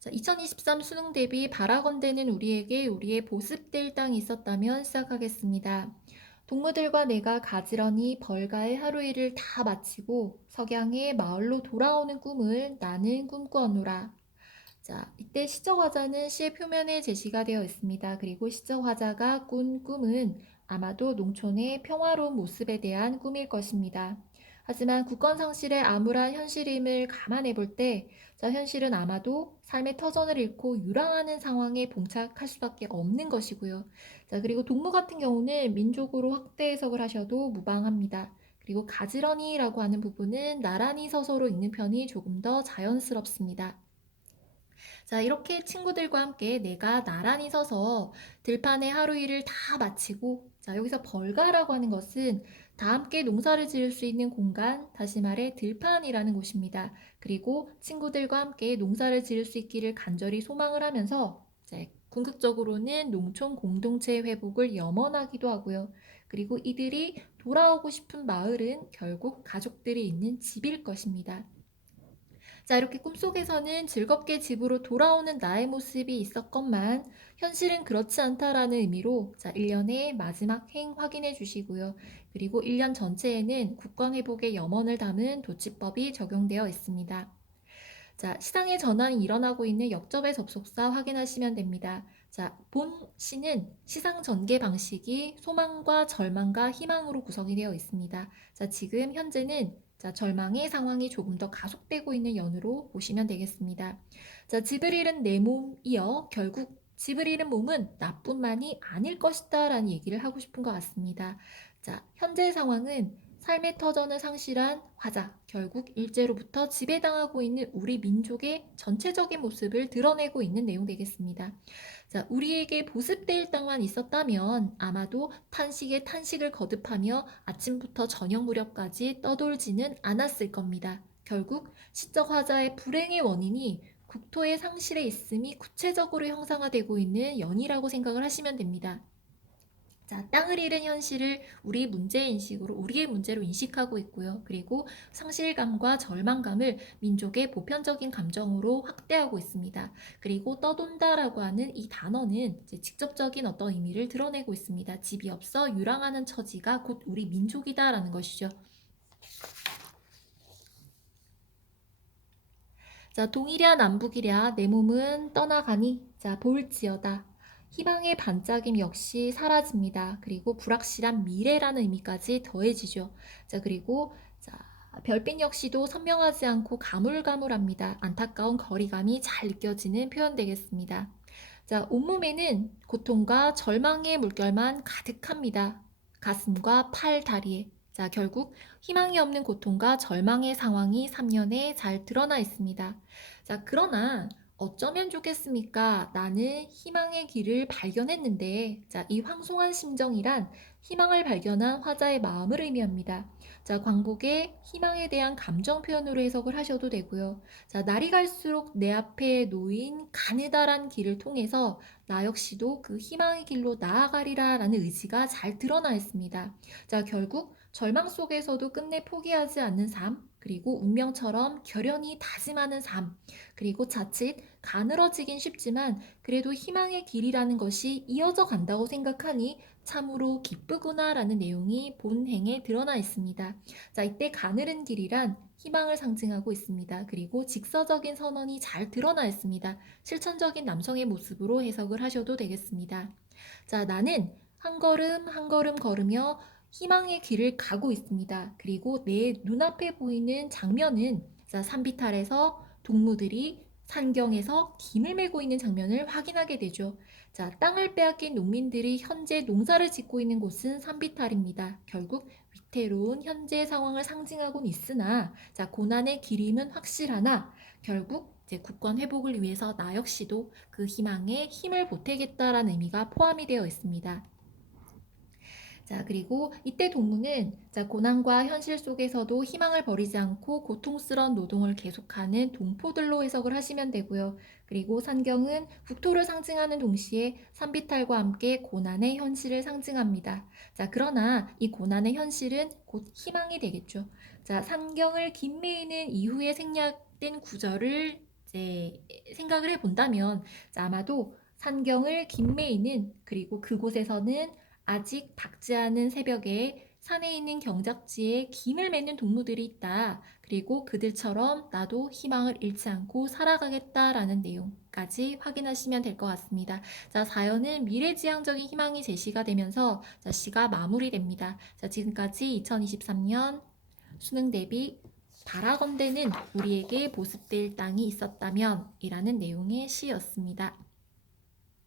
자, 2023 수능 대비 바라건대는 우리에게 우리의 보습될 땅이 있었다면 시작하겠습니다. 동무들과 내가 가지런히 벌가의 하루 일을 다 마치고 석양에 마을로 돌아오는 꿈을 나는 꿈꾸었노라. 자, 이때 시적화자는 시의 표면에 제시가 되어 있습니다. 그리고 시적화자가 꾼 꿈은 아마도 농촌의 평화로운 모습에 대한 꿈일 것입니다. 하지만 국권 상실의 암울한 현실임을 감안해 볼 때, 자, 현실은 아마도 삶의 터전을 잃고 유랑하는 상황에 봉착할 수밖에 없는 것이고요. 자, 그리고 동무 같은 경우는 민족으로 확대 해석을 하셔도 무방합니다. 그리고 가지런히라고 하는 부분은 나란히 서서로 읽는 편이 조금 더 자연스럽습니다. 자, 이렇게 친구들과 함께 내가 나란히 서서 들판의 하루 일을 다 마치고, 자, 여기서 벌가라고 하는 것은 다 함께 농사를 지을 수 있는 공간, 다시 말해 들판이라는 곳입니다. 그리고 친구들과 함께 농사를 지을 수 있기를 간절히 소망을 하면서, 이제 궁극적으로는 농촌 공동체의 회복을 염원하기도 하고요. 그리고 이들이 돌아오고 싶은 마을은 결국 가족들이 있는 집일 것입니다. 자, 이렇게 꿈속에서는 즐겁게 집으로 돌아오는 나의 모습이 있었건만 현실은 그렇지 않다라는 의미로 자, 1년의 마지막 행 확인해 주시고요. 그리고 1년 전체에는 국권 회복의 염원을 담은 도치법이 적용되어 있습니다. 자, 시장의 전환이 일어나고 있는 역접의 접속사 확인하시면 됩니다. 자, 본 시는 시상 전개 방식이 소망과 절망과 희망으로 구성이 되어 있습니다. 자, 지금 현재는 자, 절망의 상황이 조금 더 가속되고 있는 연으로 보시면 되겠습니다. 자, 집을 잃은 내 몸이여 결국 집을 잃은 몸은 나뿐만이 아닐 것이다 라는 얘기를 하고 싶은 것 같습니다. 자, 현재 상황은 삶의 터전을 상실한 화자, 결국 일제로부터 지배당하고 있는 우리 민족의 전체적인 모습을 드러내고 있는 내용 되겠습니다. 자, 우리에게 보습될 땅만 있었다면 아마도 탄식에 탄식을 거듭하며 아침부터 저녁 무렵까지 떠돌지는 않았을 겁니다. 결국 시적 화자의 불행의 원인이 국토의 상실에 있음이 구체적으로 형상화되고 있는 연이라고 생각을 하시면 됩니다. 자, 땅을 잃은 현실을 우리 문제인식으로, 우리의 문제로 인식하고 있고요. 그리고 상실감과 절망감을 민족의 보편적인 감정으로 확대하고 있습니다. 그리고 떠돈다라고 하는 이 단어는 직접적인 어떤 의미를 드러내고 있습니다. 집이 없어 유랑하는 처지가 곧 우리 민족이다라는 것이죠. 자, 동이랴 남북이랴 내 몸은 떠나가니 자, 볼지어다. 희망의 반짝임 역시 사라집니다. 그리고 불확실한 미래라는 의미까지 더해지죠. 자, 그리고 자, 별빛 역시도 선명하지 않고 가물가물합니다. 안타까운 거리감이 잘 느껴지는 표현 되겠습니다. 자, 온몸에는 고통과 절망의 물결만 가득합니다. 가슴과 팔, 다리에. 자, 결국 희망이 없는 고통과 절망의 상황이 3년에 잘 드러나 있습니다. 자, 그러나 어쩌면 좋겠습니까? 나는 희망의 길을 발견했는데, 자, 이 황송한 심정이란 희망을 발견한 화자의 마음을 의미합니다. 자, 광복의 희망에 대한 감정 표현으로 해석을 하셔도 되고요. 자, 날이 갈수록 내 앞에 놓인 가느다란 길을 통해서 나 역시도 그 희망의 길로 나아가리라 라는 의지가 잘 드러나 있습니다. 자, 결국 절망 속에서도 끝내 포기하지 않는 삶, 그리고 운명처럼 결연히 다짐하는 삶, 그리고 자칫 가늘어지긴 쉽지만 그래도 희망의 길이라는 것이 이어져 간다고 생각하니 참으로 기쁘구나라는 내용이 본행에 드러나 있습니다. 자, 이때 가늘은 길이란 희망을 상징하고 있습니다. 그리고 직서적인 선언이 잘 드러나 있습니다. 실천적인 남성의 모습으로 해석을 하셔도 되겠습니다. 자, 나는 한 걸음 한 걸음 걸으며 희망의 길을 가고 있습니다. 그리고 내 눈앞에 보이는 장면은 자, 산비탈에서 동무들이 산경에서 김을 메고 있는 장면을 확인하게 되죠. 자, 땅을 빼앗긴 농민들이 현재 농사를 짓고 있는 곳은 산비탈입니다. 결국 위태로운 현재 상황을 상징하고는 있으나, 자, 고난의 길임은 확실하나, 결국 이제 국권 회복을 위해서 나 역시도 그 희망에 힘을 보태겠다라는 의미가 포함이 되어 있습니다. 자, 그리고 이때 동무는 자, 고난과 현실 속에서도 희망을 버리지 않고 고통스러운 노동을 계속하는 동포들로 해석을 하시면 되고요. 그리고 산경은 국토를 상징하는 동시에 산비탈과 함께 고난의 현실을 상징합니다. 자, 그러나 이 고난의 현실은 곧 희망이 되겠죠. 자, 산경을 김매이는 이후에 생략된 구절을 이제 생각을 해본다면 자, 아마도 산경을 김매이는 그리고 그곳에서는 아직 밝지 않은 새벽에 산에 있는 경작지에 김을 맺는 동무들이 있다. 그리고 그들처럼 나도 희망을 잃지 않고 살아가겠다라는 내용까지 확인하시면 될 것 같습니다. 자, 4연은 미래지향적인 희망이 제시가 되면서 자, 시가 마무리됩니다. 자, 지금까지 2023년 수능 대비 바라건대는 우리에게 보습될 땅이 있었다면 이라는 내용의 시였습니다.